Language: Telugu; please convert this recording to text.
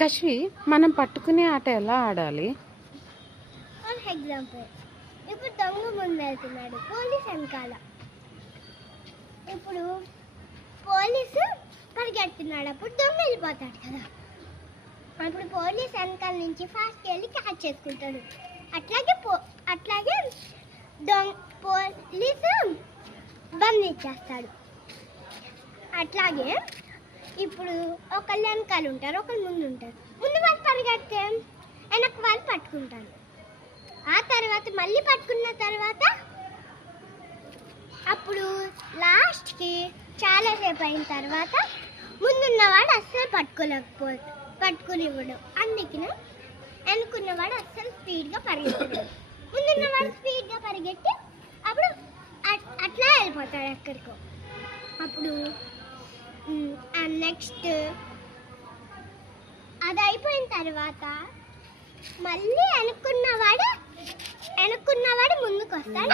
కశ్వి, మనం పట్టుకునే ఆట ఎలా ఆడాలి? ఫర్ ఎగ్జాంపుల్, ఇప్పుడు దొంగ ముందు వెళ్తున్నాడు, పోలీస్ వెనకాల. ఇప్పుడు పోలీసు పరిగెడుతున్నాడు, అప్పుడు దొంగ వెళ్ళిపోతాడు కదా. అప్పుడు పోలీస్ వెనకాల నుంచి ఫాస్ట్గా వెళ్ళి క్యాచ్ చేసుకుంటాడు. అట్లాగే పోలీసు బంధించేస్తాడు. అట్లాగే ఇప్పుడు ఒకళ్ళు వెనకాల ఉంటారు, ఒకళ్ళు ముందు ఉంటారు. ముందు వాళ్ళు పరిగెడితే వెనక వాళ్ళు పట్టుకుంటారు. ఆ తర్వాత మళ్ళీ పట్టుకున్న తర్వాత అప్పుడు లాస్ట్కి చాలాసేపు అయిన తర్వాత ముందున్నవాడు అస్సలు పట్టుకునివ్వడు. అందుకనే వెనుకున్నవాడు అస్సలు స్పీడ్గా పరిగెత్తాడు. ముందున్నవాడు స్పీడ్గా పరిగెత్తి అప్పుడు అట్లా వెళ్ళిపోతాడు ఎక్కడికో. అప్పుడు నెక్స్ట్ అది అయిపోయిన తర్వాత మళ్ళీ వెనుక్కున్నవాడు ముందుకు వస్తాడు.